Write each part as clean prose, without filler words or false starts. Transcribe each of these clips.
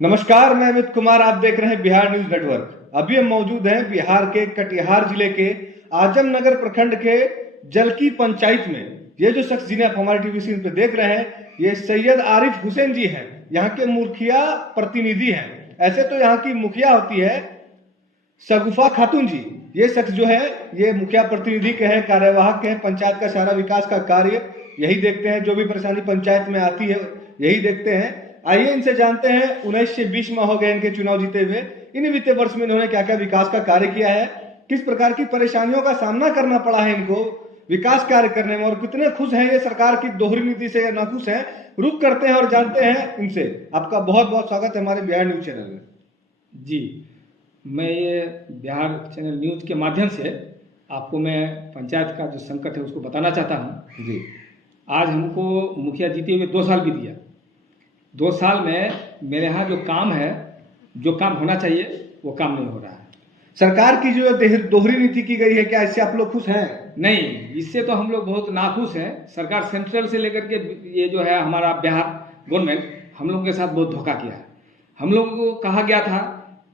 नमस्कार, मैं अमित कुमार। आप देख रहे हैं बिहार न्यूज नेटवर्क। अभी हम मौजूद हैं बिहार के कटिहार जिले के आजमनगर प्रखंड के जलकी पंचायत में। ये जो शख्स जिन्हें आप हमारे टीवी स्क्रीन पे देख रहे हैं, ये सैयद आरिफ हुसैन जी हैं। यहाँ के मुखिया प्रतिनिधि हैं। ऐसे तो यहाँ की मुखिया होती है शगुफा खातून जी। ये शख्स जो है ये मुखिया प्रतिनिधि के हैं, कार्यवाहक के हैं। पंचायत का सारा विकास का कार्य यही देखते हैं, जो भी परेशानी पंचायत में आती है यही देखते हैं। आइए इनसे जानते हैं, 19 से 20 माह हो गए इनके चुनाव जीते हुए। इन वित्तीय वर्ष में इन्होंने क्या क्या विकास का कार्य किया है, किस प्रकार की परेशानियों का सामना करना पड़ा है इनको विकास कार्य करने में, और कितने खुश हैं ये सरकार की दोहरी नीति से या नाखुश हैं। रुक करते हैं और जानते हैं इनसे। आपका बहुत बहुत स्वागत है हमारे बिहार न्यूज चैनल में। जी, मैं ये बिहार चैनल न्यूज के माध्यम से आपको मैं पंचायत का जो संकट है उसको बताना चाहता हूँ। जी, आज हमको मुखिया जीते हुए 2 साल बीत गया। 2 साल में मेरे यहाँ जो काम है, जो काम होना चाहिए वो काम नहीं हो रहा है। सरकार की जो दोहरी नीति की गई है, क्या इससे आप लोग खुश हैं? नहीं, इससे तो हम लोग बहुत नाखुश हैं। सरकार सेंट्रल से लेकर के ये जो है हमारा बिहार गवर्नमेंट हम लोगों के साथ बहुत धोखा किया है। हम लोगों को कहा गया था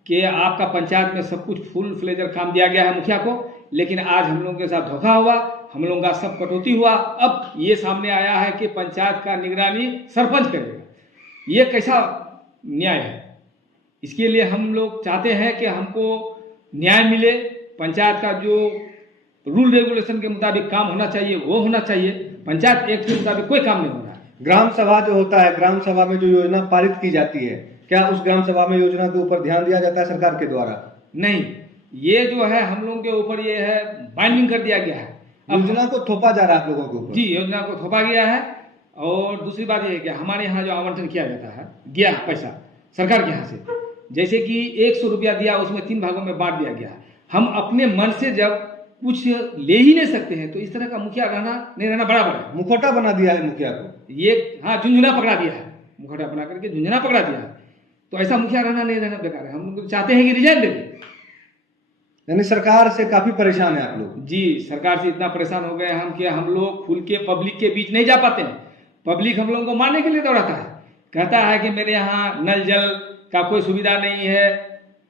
कि आपका पंचायत में सब कुछ फुल फ्लेजर काम दिया गया है मुखिया को, लेकिन आज हम लोगों के साथ धोखा हुआ, हम लोगों का सब कटौती हुआ। अब ये सामने आया है कि पंचायत का निगरानी सरपंच करेगा। ये कैसा न्याय है? इसके लिए हम लोग चाहते हैं कि हमको न्याय मिले। पंचायत का जो रूल रेगुलेशन के मुताबिक काम होना चाहिए वो होना चाहिए। पंचायत एक्ट के मुताबिक कोई काम नहीं हो रहा है। ग्राम सभा जो होता है, ग्राम सभा में जो योजना पारित की जाती है, क्या उस ग्राम सभा में योजना के ऊपर ध्यान दिया जाता है सरकार के द्वारा? नहीं, ये जो है हम लोगों के ऊपर ये है बाइंडिंग कर दिया गया है। योजना को थोपा जा रहा है आप लोगों के ऊपर। जी, योजना को थोपा गया है। और दूसरी बात ये है कि हमारे यहाँ जो आवंटन किया जाता है, गया पैसा सरकार के यहाँ से, जैसे कि 100 रुपया दिया, उसमें 3 भागों में बांट दिया गया। हम अपने मन से जब कुछ ले ही नहीं सकते हैं तो इस तरह का मुखिया रहना नहीं रहना बराबर है। मुखौटा बना दिया है मुखिया को। ये हाँ, झुंझुना पकड़ा दिया है, मुखौटा बना करके झुंझुना पकड़ा दिया है। तो ऐसा मुखिया रहना नहीं रहना बेकार है। हम लोग चाहते हैं कि रिजाइन दे दें। यानी सरकार से काफी परेशान है आप लोग? जी, सरकार से इतना परेशान हो गए हम कि हम लोग खुल के पब्लिक के बीच नहीं जा पाते हैं। पब्लिक हम लोगों को मारने के लिए दौड़ाता है, कहता है कि मेरे यहाँ नल जल का कोई सुविधा नहीं है।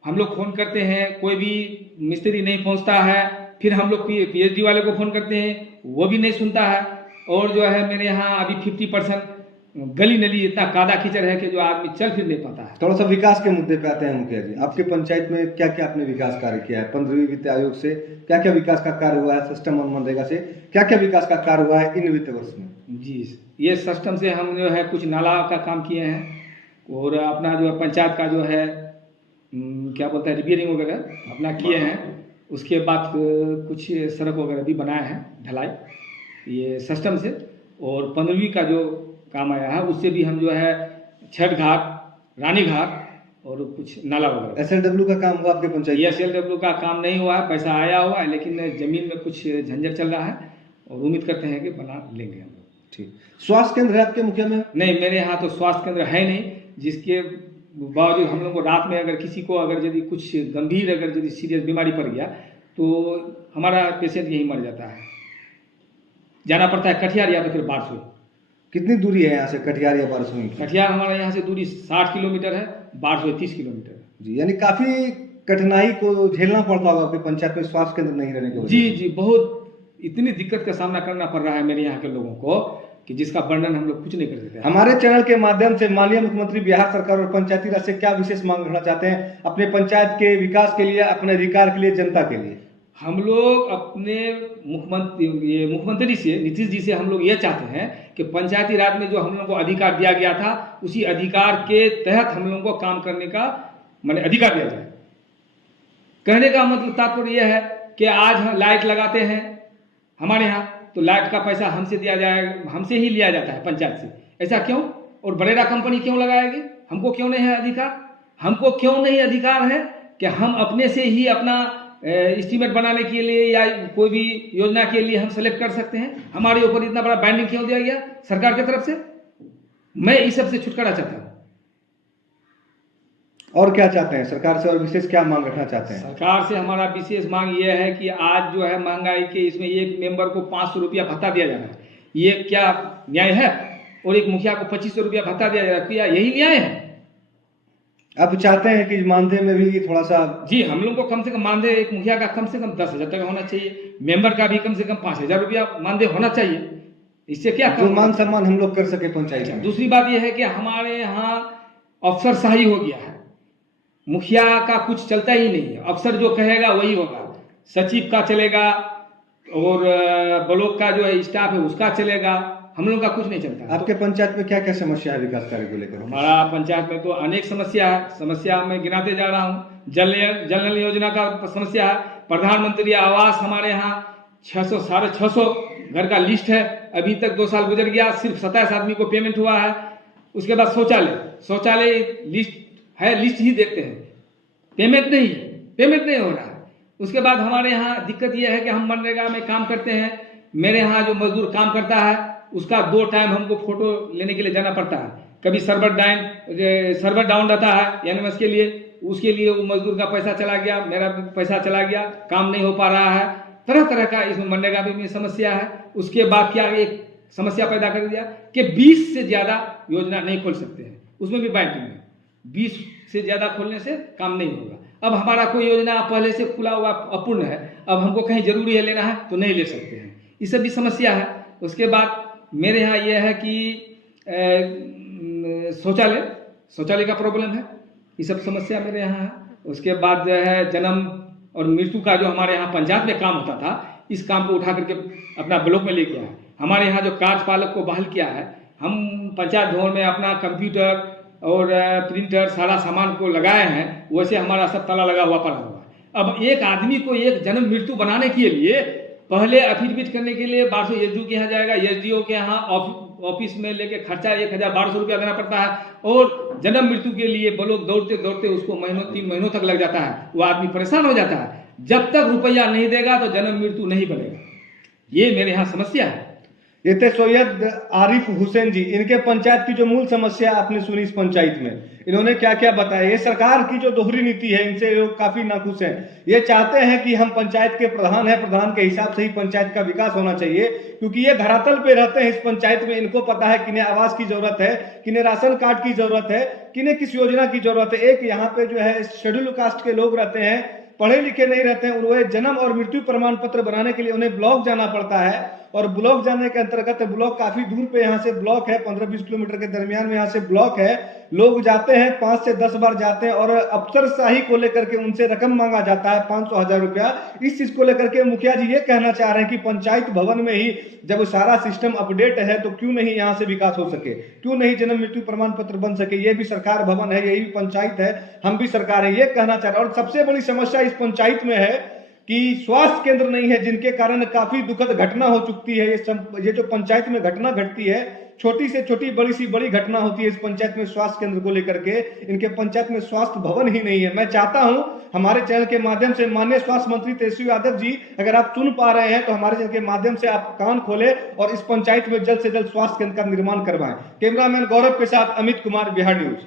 हम लोग फ़ोन करते हैं, कोई भी मिस्त्री नहीं पहुँचता है। फिर हम लोग पीएचडी वाले को फ़ोन करते हैं, वो भी नहीं सुनता है। और जो है मेरे यहाँ अभी 50% गली नली इतना कादा कीचड़ है कि जो आदमी चल फिर नहीं पाता है। थोड़ा सा विकास के मुद्दे पे आते हैं मुखिया जी। आपके पंचायत में क्या क्या आपने विकास कार्य किया है? 15वीं वित्त आयोग से क्या क्या विकास का कार्य हुआ है? सिस्टम और मनरेगा से क्या क्या विकास का कार्य हुआ है इन वित्त वर्ष में? जी, ये सिस्टम से हम जो है कुछ नाला का काम किए हैं, और अपना जो है पंचायत का जो है क्या बोलते हैं रिपेयरिंग वगैरह अपना किए हैं। उसके बाद कुछ सड़क वगैरह भी बनाए हैं, ढलाई, ये सिस्टम से। और 15वीं का जो काम आया है उससे भी हम जो है छठ घाट, रानी घाट और कुछ नाला वगैरह। SLW का काम हुआ आपके पंचायत? ये SLW का काम नहीं हुआ है, पैसा आया हुआ है, लेकिन जमीन में कुछ झंझट चल रहा है और उम्मीद करते हैं कि बना लेंगे हम लोग। ठीक। स्वास्थ्य केंद्र है आपके मुखिया में? नहीं, मेरे यहाँ तो स्वास्थ्य केंद्र है नहीं, जिसके बावजूद हम लोग को रात में अगर किसी को अगर यदि कुछ गंभीर अगर यदि सीरियस बीमारी पड़ गया तो हमारा पेशेंट यहीं मर जाता है। जाना पड़ता है कटिहार या तो फिर बारसोई। कितनी दूरी है यहाँ से कटिहार या बारसोई की? कटिहार हमारे यहाँ से दूरी 60 किलोमीटर है, बारसोई 30 किलोमीटर है। जी, यानी काफी कठिनाई को झेलना पड़ता होगा आपके पंचायत में स्वास्थ्य केंद्र नहीं रहने की वजह से। जी जी, बहुत इतनी दिक्कत का सामना करना पड़ रहा है मेरे यहाँ के लोगों को कि जिसका वर्णन हम लोग कुछ नहीं कर सकते। हमारे चैनल के माध्यम से माननीय मुख्यमंत्री बिहार सरकार और पंचायती राज से क्या विशेष मांग रखना चाहते हैं अपने पंचायत के विकास के लिए, अपने अधिकार के लिए, जनता के लिए? हम लोग अपने मुख्यमंत्री से, नीतीश जी से हम लोग ये चाहते हैं कि पंचायती राज में जो हम लोगों को अधिकार दिया गया था उसी अधिकार के तहत हम लोगों को काम करने का माने अधिकार दिया जाए। कहने का मतलब तात्पर्य यह है कि आज हम लाइट लगाते हैं हमारे यहाँ, तो लाइट का पैसा हमसे दिया जाएगा, हमसे ही लिया जाता है पंचायत से। ऐसा क्यों? और बरेरा कंपनी क्यों लगाएगी? हमको क्यों नहीं है अधिकार? हमको क्यों नहीं अधिकार है कि हम अपने से ही अपना एस्टीमेट बनाने के लिए या कोई भी योजना के लिए हम सेलेक्ट कर सकते हैं? हमारे ऊपर इतना बड़ा बाइंडिंग क्यों दिया गया सरकार की तरफ से? मैं इस सब से छुटकारा चाहता हूँ। और क्या चाहते हैं सरकार से, और विशेष क्या मांग रखना चाहते हैं? सरकार से हमारा विशेष मांग ये है कि आज जो है महंगाई के इसमें एक मेंबर को 500 रुपया भत्ता दिया जा रहा है, ये क्या न्याय है? और एक मुखिया को 2500 रुपया भत्ता दिया जा रहा है, क्या यही न्याय है? आप चाहते हैं कि मानदेय में भी थोड़ा सा जी, हम लोग को कम से कम मानदेय एक मुखिया का कम से कम 10,000 तक होना चाहिए, मेंबर का भी कम से कम 5,000 रुपया मानदेय होना चाहिए। इससे क्या जो कम मान होना? सम्मान हम लोग कर सके पंचायत में। दूसरी बात यह है कि हमारे यहाँ अफसरशाही हो गया है, मुखिया का कुछ चलता ही नहीं है, अफसर जो कहेगा वही होगा, सचिव का चलेगा और ब्लॉक का जो है स्टाफ है उसका चलेगा, हम लोग का कुछ नहीं चलता है। आपके पंचायत में क्या क्या समस्या है विकास कार्य को लेकर? हमारा पंचायत में तो अनेक समस्या है, समस्या मैं गिनाते जा रहा हूँ। जल नल योजना का समस्या है, प्रधानमंत्री आवास हमारे यहाँ 600 650 घर का लिस्ट है, अभी तक 2 साल गुजर गया, सिर्फ 27 आदमी को पेमेंट हुआ है। उसके बाद शौचालय लिस्ट है, लिस्ट ही देखते हैं, पेमेंट नहीं हो रहा है। उसके बाद हमारे यहाँ दिक्कत यह है कि हम मनरेगा में काम करते हैं, मेरे यहाँ जो मजदूर काम करता है उसका 2 टाइम हमको फोटो लेने के लिए जाना पड़ता है, कभी सर्वर डाउन रहता है एनएमएस के लिए, उसके लिए वो मजदूर का पैसा चला गया, मेरा पैसा चला गया, काम नहीं हो पा रहा है, तरह तरह का इसमें मनरेगा में समस्या है। उसके बाद क्या एक समस्या पैदा कर दिया कि 20 से ज़्यादा योजना नहीं खोल सकते हैं, उसमें भी बैंकिंग में 20 से ज़्यादा खोलने से काम नहीं होगा। अब हमारा कोई योजना पहले से खुला हुआ अपूर्ण है, अब हमको कहीं जरूरी है लेना है तो नहीं ले सकते हैं, ये सब भी समस्या है। उसके बाद मेरे यहाँ यह है कि शौचालय का प्रॉब्लम है, ये सब समस्या मेरे यहाँ है। उसके बाद जो है जन्म और मृत्यु का जो हमारे यहाँ पंचायत में काम होता था, इस काम को उठा करके अपना ब्लॉक में ले गया है। हमारे यहाँ जो कार्यपालक को बहाल किया है, हम पंचायत भवन में अपना कंप्यूटर और प्रिंटर सारा सामान को लगाए हैं, वैसे हमारा सब ताला लगा हुआ पड़ा हुआ है। अब एक आदमी को एक जन्म मृत्यु बनाने के लिए पहले एफिडेविट करने के लिए 1200 एसडीओ के यहाँ जाएगा, एसडीओ के यहाँ ऑफिस में लेके खर्चा 1,1200 रुपया देना पड़ता है, और जन्म मृत्यु के लिए ब्लॉक दौड़ते दौड़ते उसको 3 महीनों तक लग जाता है, वो आदमी परेशान हो जाता है। जब तक रुपया नहीं देगा तो जन्म मृत्यु नहीं बनेगा, ये मेरे यहाँ समस्या है। ये थे सैयद आरिफ हुसैन जी, इनके पंचायत की जो मूल समस्या आपने सुनी इस पंचायत में, इन्होंने क्या क्या बताया। ये सरकार की जो दोहरी नीति है, इनसे लोग काफी नाखुश हैं। ये चाहते हैं कि हम पंचायत के प्रधान हैं, प्रधान के हिसाब से ही पंचायत का विकास होना चाहिए, क्योंकि ये धरातल पे रहते हैं इस पंचायत में। इनको पता है किन्हें आवास की जरूरत है, किन्हें राशन कार्ड की जरूरत है, किन्हें किस योजना की जरूरत है। एक यहाँ पे जो है शेड्यूल कास्ट के लोग रहते हैं, पढ़े लिखे नहीं रहते हैं, उन्हें जन्म और मृत्यु प्रमाण पत्र बनाने के लिए उन्हें ब्लॉक जाना पड़ता है, और ब्लॉक जाने के अंतर्गत ब्लॉक काफी दूर पे यहाँ से ब्लॉक है, 15-20 किलोमीटर के दरमियान में यहाँ से ब्लॉक है। लोग जाते हैं 5 से 10 बार जाते हैं, और अफसरशाही को लेकर के उनसे रकम मांगा जाता है 500-1000 रुपया। इस चीज को लेकर के मुखिया जी ये कहना चाह रहे हैं कि पंचायत भवन में ही जब सारा सिस्टम अपडेट है तो क्यों नहीं यहाँ से विकास हो सके, क्यों नहीं जन्म मृत्यु प्रमाण पत्र बन सके। ये भी सरकार भवन है, यही भी पंचायत है, हम भी सरकार है, ये कहना चाह रहे हैं। और सबसे बड़ी समस्या इस पंचायत में है कि स्वास्थ्य केंद्र नहीं है, जिनके कारण काफी दुखद घटना हो चुकी है। ये जो पंचायत में घटना घटती है, छोटी से छोटी बड़ी सी बड़ी घटना होती है इस पंचायत में स्वास्थ्य केंद्र को लेकर के। इनके पंचायत में स्वास्थ्य भवन ही नहीं है। मैं चाहता हूं हमारे चैनल के माध्यम से माननीय स्वास्थ्य मंत्री तेजस्वी यादव जी, अगर आप सुन पा रहे हैं तो हमारे चैनल के माध्यम से आप कान खोले और इस पंचायत में जल्द से जल्द स्वास्थ्य केंद्र का निर्माण करवाएं। कैमरामैन गौरव के साथ अमित कुमार, बिहार न्यूज।